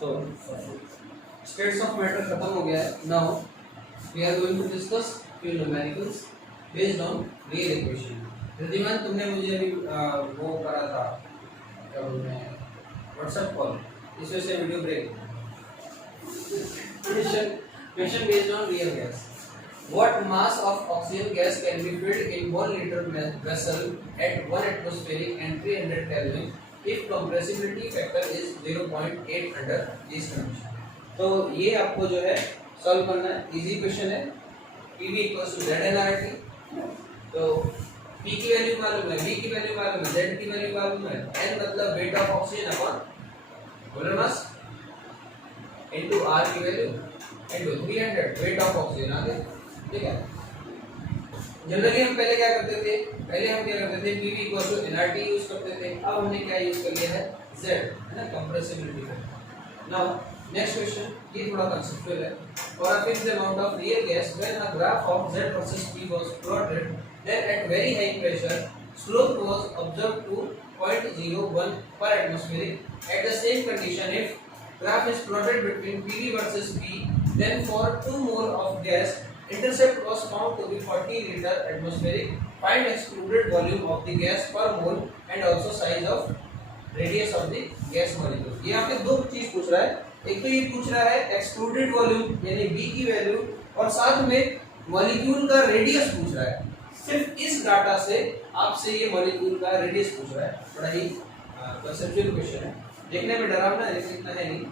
तो states of matter खत्म हो गया है. Now we are going to discuss few numericals based on real equation. Riddhiman, तुमने मुझे अभी वो करा था क्या बोलते हैं व्हाट्सएप कॉल, इस वजह से video break. Question based on real gas. What mass of oxygen gas can be filled in 1 liter vessel at 1 atmospheric and 300 Kelvin if compressibility factor is 0.8 under this condition. तो ये आपको जो है solve करना है. इजी क्वेश्चन है. PV equals to ZnRT. तो P की वैल्यू मालूम है, V की वैल्यू मालूम है, Z की वैल्यू मालूम है. N मतलब weight of oxygen upon molar mass into R की value into 300 weight of oxygen. आगे ठीक है. जनरली हम पहले क्या करते थे, PV equal to nRT use करते थे. अब हमने क्या यूज कर लिया है, Z, है ना, कंप्रेसिबिलिटी. नाउ नेक्स्ट क्वेश्चन, ये थोड़ा कंसेप्चुअल है. For a fixed amount of real gas when a graph of Z versus P was plotted, then at very high pressure slope was observed to 0.01 per atmosphere at the same condition. If graph is plotted between PV versus P, then for 2 mole of gas intercept was found to be 40 liter atmospheric. Find excluded volume of the gas per mole and also size of radius of the gas molecule. ये आपने दो चीज पूछ रहा है. एक तो ये पूछ रहा है एक्सक्लूडेड वॉल्यूम यानी V की वैल्यू, और साथ में मॉलिक्यूल का रेडियस पूछ रहा है. सिर्फ इस डाटा से आपसे ये मॉलिक्यूल का रेडियस पूछ रहा है. बड़ा ही कंसेप्चुअल क्वेश्चन है, देखने में डरावना है लेकिन इतना है नहीं.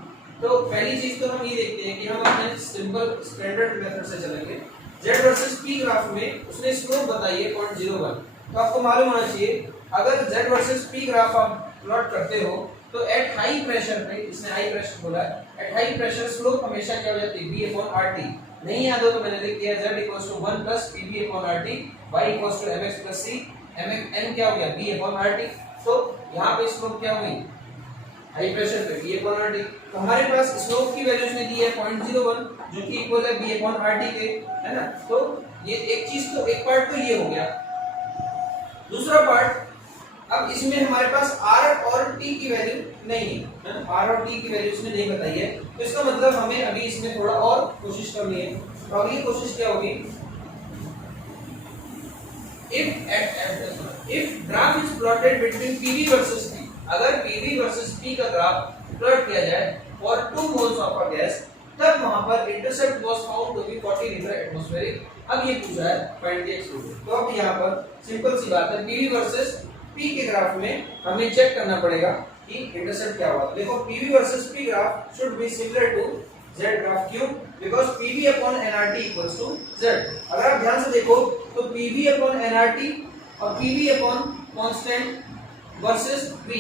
तो पहली चीज तो हम ये देखते हैं कि हम अपने सिंपल स्टैंडर्ड मेथड से चलेंगे. Z वर्सेस P ग्राफ में उसने स्लोप बताई है 0.01. तो आपको मालूम होना चाहिए अगर Z वर्सेस P ग्राफ आप प्लॉट करते हो तो एट हाई प्रेशर पे, इसने हाई प्रेशर बोला है, एट हाई प्रेशर स्लोप हमेशा क्या हो जाती है, V/RT. नहीं याद हो तो मैंने लिख दिया Z equals to 1 plus PV/RT, Y equals to mx plus C, n क्या हो गया V/RT. तो यहाँ पे स्लोप क्या हुई, हाई प्रेशर पे V/RT. तो हमारे पास स्लोप की वैल्यू इसने दी है 0.01 जो कि इक्वल है V/RT के, है ना. तो ये एक चीज तो एक पार्ट तो ये हो गया. दूसरा पार्ट, अब इसमें हमारे पास R और T की वैल्यू नहीं है, R और T की वैल्यू इसने नहीं बताई है. तो इसका मतलब हमें अभी इसमें थोड़ा और कोशिश करनी है. तो अगली कोशिश क्या होगी, if graph is plotted between PV versus P, अगर PV वर्सेस P का ग्राफ प्लॉट किया जाए for 2 moles of a gas, तब वहां पर intercept was found to be 40 litre atmospheric. अब ये पूछा है फाइंड द एक्सक्लूडेड. तो अब यहां पर सिंपल सी बात है, PV वर्सेस P के ग्राफ में हमें चेक करना पड़ेगा कि इंटरसेप्ट क्या हुआ. देखो PV versus P graph should be similar to Z graph. क्यों? Because PV upon nRT equals to Z. अगर आप ध्यान से देखो तो PV अपॉन nRT और PV upon constant versus V,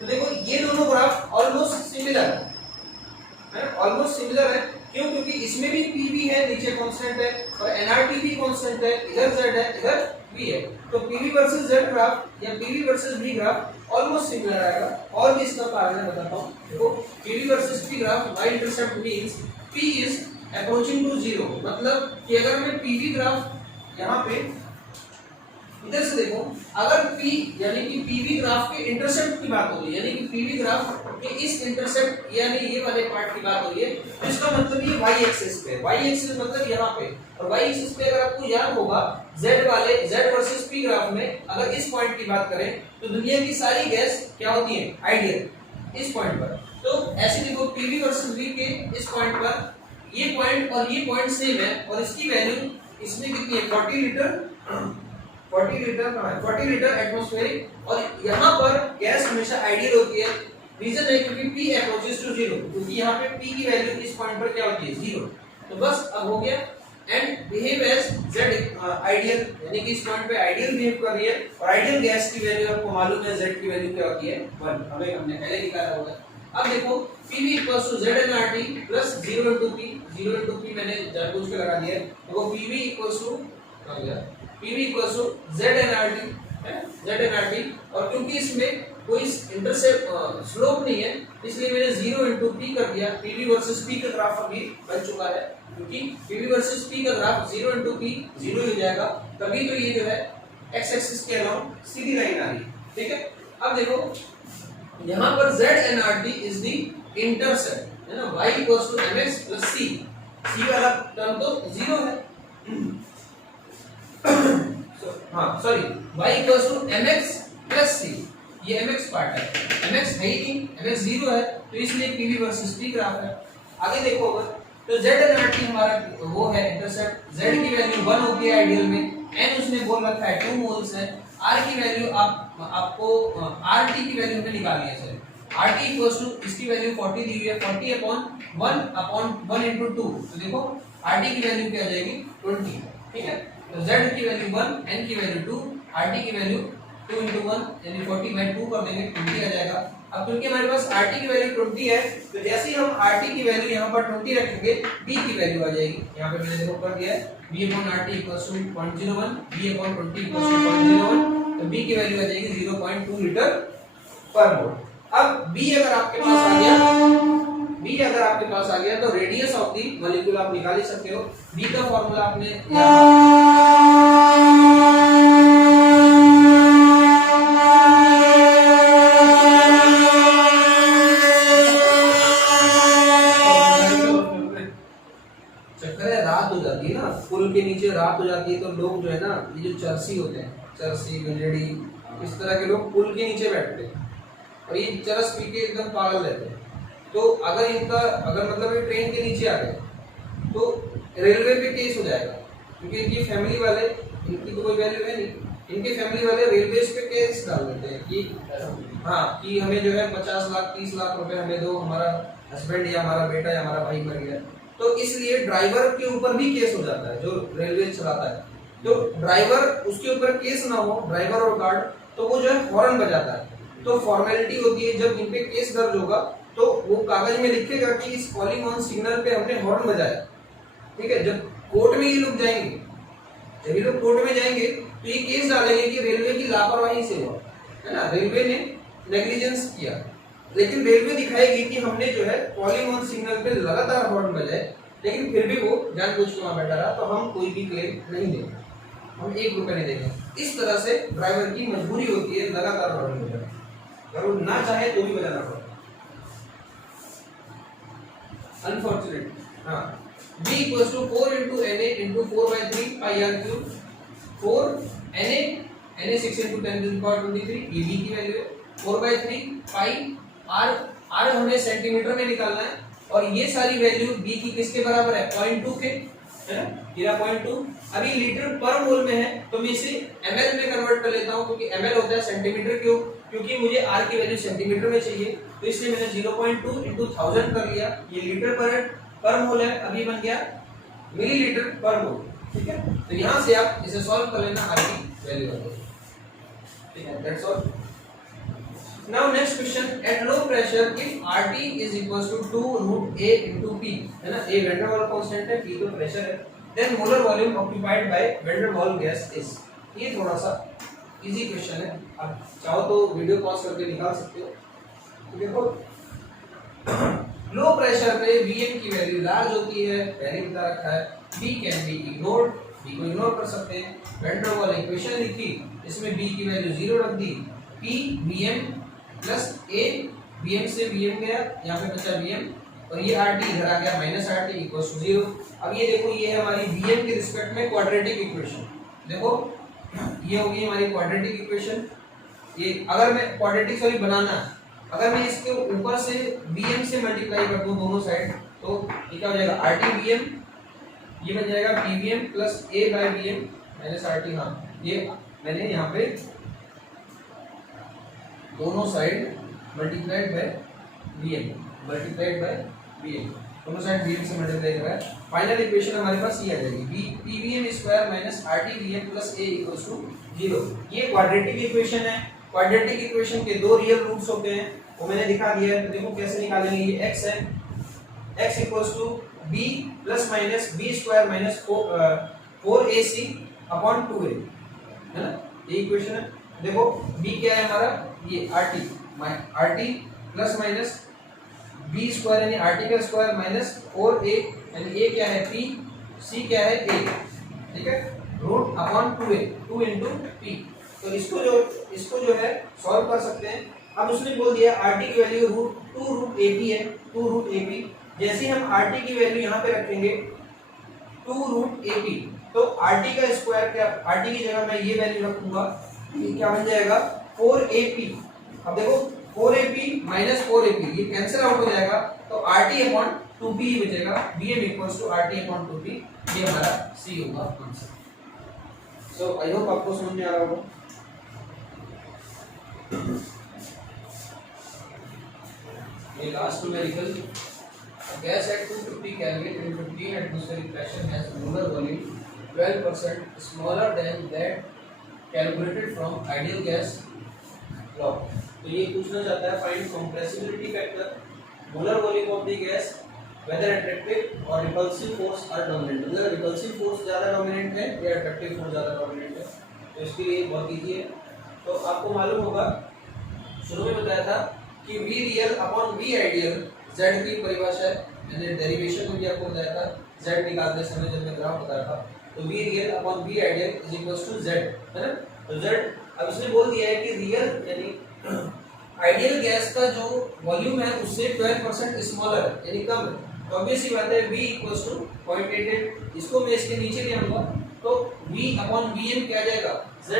तो देखो ये दोनों ग्राफ ऑलमोस्ट सिमिलर है, ऑलमोस्ट सिमिलर है. क्यों? क्योंकि इसमें भी PV है, नीचे कांस्टेंट है, और nRT भी कांस्टेंट है, इधर Z है, इधर V है. तो PV वर्सेस Z ग्राफ या PV versus V graph almost similar आएगा. और भी इसका कारण है बताता हूं. देखो PV versus P graph y intercept means P is approaching to 0. मतलब कि अगर मैं PV ग्राफ यहां पे इधर से देखो, अगर P यानी कि PV ग्राफ के इंटरसेप्ट की बात हो रही है, यानी कि PV ग्राफ के इस इंटरसेप्ट यानी ये वाले पार्ट की बात हो रही है, तो इसका मतलब ये y एक्सिस पे, y एक्सिस मतलब यहाँ पे, और y एक्सिस पे अगर आपको याद होगा Z वर्सेस P ग्राफ में अगर इस पॉइंट की बात करें तो दुनिया की सारी गैस क्या होती है, आइडियल इस पॉइंट पर. तो ऐसे देखो PV वर्सेस V के इस पॉइंट पर ये पॉइंट और ये पॉइंट सेम है, और इसकी वैल्यू इसमें कितनी है, 40 लीटर एटमॉस्फेरिक. और यहाँ पर गैस हमेशा आइडियल होती है. रीजन है क्योंकि P अप्रोचेस टू 0, क्योंकि यहाँ पे P की वैल्यू इस पॉइंट पर क्या होती है, 0. तो बस अब हो गया. And behave as Z ideal, यानी कि इस पॉइंट पे आइडियल बिहेव कर रही है, और आइडियल गैस की वैल्यू आपको मालूम है Z की वैल्यू क्या होती है, 1. हमें हमने पहले निकाला होगा. अब देखो PV equals to ZnRT plus 0 into P मैंने जानबूझ के लगा दिया. देखो PV इक्वल्स टू ZnRT है, ZnRT. और क्योंकि इसमें कोई इंटरसेप्ट स्लोप नहीं है, इसलिए मैंने 0 into P कर दिया. PV वर्सेस P का ग्राफ अभी बन चुका है, क्योंकि PV वर्सेस P का ग्राफ 0 into P 0 ही जाएगा. तभी तो ये जो है x एक्सिस के अलाउंग सीधी लाइन आ रही है. ठीक है. अब देखो यहाँ पर z and rt is the intercept है ना, y equals to mx plus c, c वाला टर्म तो जीरो है हाँ sorry, y equals to mx plus c, ये mx पार्ट है, mx है ही नहीं, mx जीरो है तो इसलिए pv वर्सेस t ग्राफ है। आगे देखो अगर तो z एंड rt हमारा वो है इंटरसेप्ट, z की वैल्यू 1 होती है आइडियल में, n उसने बोल रखा है 2 मोल्स है, r की वैल्यू आपको rt की वैल्यू हमने निकालनी है सर, rt इक्वल्स टू इसकी वैल्यू 40 दी हुई है, 40 अपॉन 1 into 2, तो देखो rt की वैल्यू क्या आ जाएगी 20, ठीक है, तो z की वैल्यू 1, n की वैल्यू 2, rt की वैल्यू 2 into 1 यानी 40 by 2 कर देंगे 20 आ जाएगा। अब क्योंकि हमारे पास rt की वैल्यू 20 है तो जैसे ही हम rt की वैल्यू यहाँ पर 20 रखेंगे b की वैल्यू आ जाएगी, यहाँ पे मैंने देखो कर दिया है b upon rt equals to 0.01, b upon 20 equals to 0.01, तो b की वैल्यू आ जाएगी 0.2 लीटर पर मोल। अब b अगर आपके पास आ गया, b अगर आपके पास आ गया तो रेडियस ऑफ द मॉलिक्यूल आप निकाल ही सकते हो, b का फॉर्मूला आपने पुल के नीचे रात हो जाती है तो लोग जो है ना, ये जो चरसी होते हैं, चरसी गंजेड़ी इस तरह के लोग पुल के नीचे बैठते हैं और ये चरस पी के एकदम पागल रहते हैं, तो अगर मतलब ये ट्रेन के नीचे आ गए तो रेलवे पे केस हो जाएगा, क्योंकि इनकी फैमिली वाले, इनकी तो कोई वैल्यू है नहीं, इनके फैमिली वाले रेलवे पे केस डाल देते हैं कि हाँ कि हमें जो है 50 लाख 30 लाख रुपए हमें दो, हमारा हस्बैंड या हमारा बेटा या हमारा भाई मर गया, तो इसलिए ड्राइवर के ऊपर भी केस हो जाता है जो रेलवे चलाता है, तो ड्राइवर उसके ऊपर केस ना हो, ड्राइवर और गार्ड, तो वो जो है हॉर्न बजाता है, तो फॉर्मेलिटी होती है जब इन पे केस दर्ज होगा तो वो कागज में लिखेगा कि इस कॉलिंग ऑन सिग्नल पे हमने हॉर्न बजाया, ठीक है। जब कोर्ट में ये लोग जाएंगे, जब ये लोग कोर्ट में जाएंगे तो ये केस डालेंगे कि रेलवे की लापरवाही से हुआ है ना, रेलवे ने नेग्लिजेंस किया, लेकिन रेलवे दिखाएगी कि हमने जो है कॉलिंग ऑन सिग्नल पे लगातार हॉर्न बजाए, लेकिन फिर भी वो जानबूझ के वहां बैठा रहा, तो हम कोई भी क्लेम नहीं देंगे, हम 1 रुपए नहीं देंगे। इस तरह से ड्राइवर की मजबूरी होती है लगातार हॉर्न बजाना, अगर वो ना चाहे तो भी बजाना पड़ता है, अनफॉर्चुनेट। हाँ, b equals to 4 into na into 4 by 3 pi r cube, 4 na 6 into 10 to the power 23, ये b की वैल्यू है, 4 by 3 pi r हमें सेंटीमीटर में निकालना है, और ये सारी वैल्यू b की किसके बराबर है 0.2 के, है ना, 0.2। अभी लीटर पर मोल में है तो मैं इसे ml में कन्वर्ट कर लेता हूं, क्योंकि ml होता है सेंटीमीटर क्यूब, क्योंकि मुझे r की वैल्यू सेंटीमीटर में चाहिए, तो इसलिए मैंने 0.2 into 1000 कर लिया, ये लीटर पर मोल है, अभी बन गया मिलीलीटर पर मोल, ठीक है। तो यहां से आप इसे सॉल्व कर लेना, r की वैल्यू आ जाएगी, ठीक है, that's all. Now next question, at low pressure if RT is equals to 2 root A into P, है ना, A van der Waals constant है, P तो प्रेशर है, then molar volume occupied by van der Waals gas is, ये थोड़ा सा easy question है, आप चाहो तो वीडियो पॉज करके निकाल सकते हो। तो देखो लो प्रेशर पे Vm की वैल्यू लार्ज होती है, पहले बता रखा है, B can be ignored, B को इग्नोर कर सकते हैं, van der Waals इक्वेशन लिखी, इसमें B की वैल्यू 0 रख दी, P Vm plus a, Vm से Vm गया, यहाँ पे बचा Vm, और ये RT इधर आ गया माइनस RT इक्वल्स टू 0। अब ये देखो ये है हमारी Vm के रिस्पेक्ट में क्वाड्रेटिक इक्वेशन, देखो ये होगी हमारी क्वाड्रेटिक इक्वेशन, ये अगर मैं क्वाड्रेटिक सॉरी बनाना है, अगर मैं इसके ऊपर से Vm से मल्टीप्लाई कर दूं दोनों साइड, तो ये क्या हो जाएगा RT Vm, ये बन जाएगा PVm plus a by Vm minus RT। हाँ, ये मैंने यहाँ पे दोनों साइड मल्टीप्लाइड बाय Vm, दोनों साइड Vm से मल्टीप्लाई करा है, फाइनल इक्वेशन हमारे पास ये आ जाएगी PVm square minus RT Vm plus a equals to 0। ये क्वाड्रेटिक इक्वेशन है, क्वाड्रेटिक इक्वेशन के दो रियल रूट्स होते हैं, वो मैंने दिखा दिया है, तो देखो कैसे निकालेंगे, ये x है, x equals to b plus minus b square minus 4ac upon 2a, है ना, ये इक्वेशन है। देखो b क्या है हमारा, ये RT plus minus b square यानी RT का स्क्वायर माइनस 4a यानी a क्या है p, c क्या है a, ठीक है, root upon 2a, 2 into p। तो इसको जो है सॉल्व कर सकते हैं, अब उसने बोल दिया RT की वैल्यू √2√AP है, 2√AP। जैसे हम RT की वैल्यू यहाँ पे रखेंगे 2√AP, तो RT का स्क्वायर क्या, RT की जगह मैं ये वैल्यू रखूंगा, ये क्या बन जाएगा 4AP। अब देखो 4AP माइनस 4AP ये कैंसिल आउट हो जाएगा, तो RT अपॉन 2P ही बचेगा, BM equals to RT upon 2P, ये हमारा C होगा आंसर। सो आई होप आपको समझ में आ रहा होगा। ये last numerical, gas at 250 Kelvin in 15 atmospheric pressure has molar volume 12% smaller than that calculated from ideal gas law। तो ये पूछना चाहता है find compressibility factor, molar volume of the gas, whether attractive और रिपल्सिव फोर्स आर डोमिनेंट, मतलब repulsive force ज्यादा dominant है या अट्रैक्टिव फोर्स ज्यादा डोमिनेंट है। तो इसके लिए बहुत इजी है। तो आपको मालूम होगा शुरू में बताया था कि V real upon V ideal Z की परिभाषा है, मैंने डेरिवेशन में भी आपको बताया था Z निकालते समय जब मैं ग्राफ बताया था, तो V real upon V ideal is equals to Z, है ना। तो Z अब इसने बोल दिया है कि रियल यानी आइडियल गैस का जो वॉल्यूम है उससे 12% स्मॉलर है यानी कम है, तो ऑब्वियस ही बात है V इक्वल्स टू 0.88, इसको मैं इसके नीचे ले आऊंगा तो V अपॉन Vm क्या आ जाएगा Z,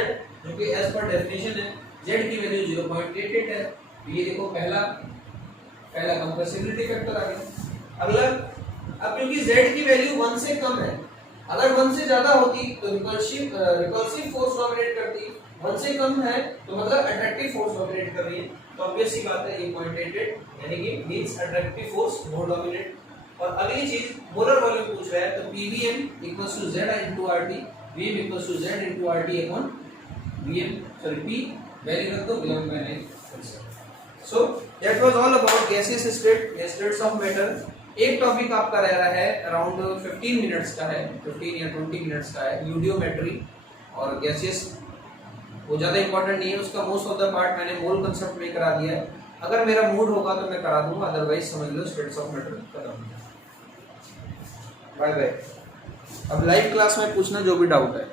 जो कि एज पर डेफिनेशन है Z की वैल्यू 0.88 है। ये देखो पहला कंप्रेसिबिलिटी फैक्टर आ गया। अगला, अब क्योंकि Z की वैल्यू 1 से कम है, अगर 1 से ज्यादा होती तो रिपल्सिव फोर्स डोमिनेट करती, 1 से कम है तो मतलब अट्रैक्टिव फोर्स डोमिनेट कर रही है, तो ऑब्वियस सी बात है ये 0.88 यानी कि मींस अट्रैक्टिव फोर्स मोर डोमिनेट। और अगली चीज मोलर वॉल्यूम पूछ रहा है, तो PVM equals to Z into RT, Vm equals to Z into RT upon Vm, sorry P value रख दो बिलोंग में नहीं। So that was all about gases state या स्टेट्स ऑफ मैटर। एक टॉपिक आपका रह रहा है अराउंड 15 मिनट्स का है, 15 या 20 मिनट्स का है, यूडियोमेट्री और गैसेस, वो ज़्यादा इंपॉर्टेंट नहीं है, उसका मोस्ट ऑफ द पार्ट मैंने मोल कंसेप्ट में करा दिया है। अगर मेरा मूड होगा तो मैं करा दूंगा, अदरवाइज समझ लो स्टेट्स ऑफ मैटर करा दूंगा। Bye bye. अब लाइव क्लास में पूछना जो भी डाउट है।